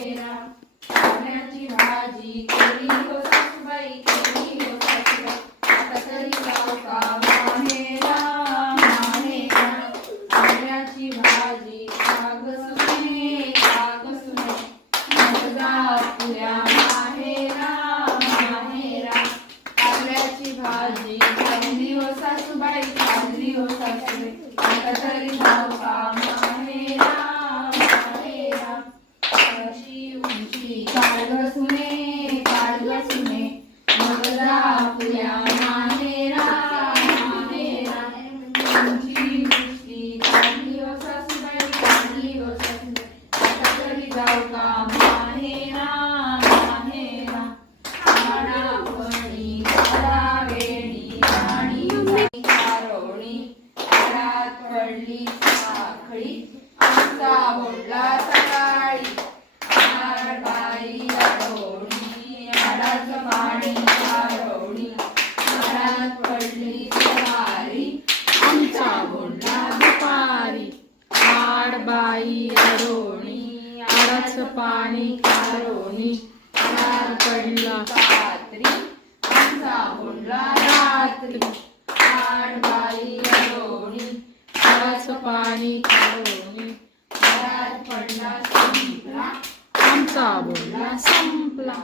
कारल्याची भाजी केली हो सासूबाई, केली हो सासूबाई. आता तरी जाऊ का माहेरा, माहेरा. कारल्याची भाजी काग सुने, काग सुने. मग जा तुझ्या माहेरा, माहेरा. कारल्याची भाजी खाल्ली हो सासूबाई, खाल्ली हो सासूबाई. आता तरी जाऊ का माहेरा, माहेरा. उंची उंची काढ सुने, काढ सुने. मग जा तुझ्या माहेरा, माहेरा. उंची उंची काढली हो सासूबाई, काढली हो सासूबाई. आता तरी जाऊ का माहेरा, माहेरा. आडावणी करावेणी राणी झाली कारोणी. घरात पडली साखळी, आमचा बोलला सकाळी. बाई आडोणी, आडाचं पाणी कारोणी. घरात पडली सवारी, आमचा बोलला दुपारी. बाई आडोणी, आडाचं पाणी कारोणी. घरात पडला रात्री, आमचा बोलला रात्री. बाई आडोणी, आडाचं पाणी कारोणी. घरात पडला संपला, आमचा बोलला संपला.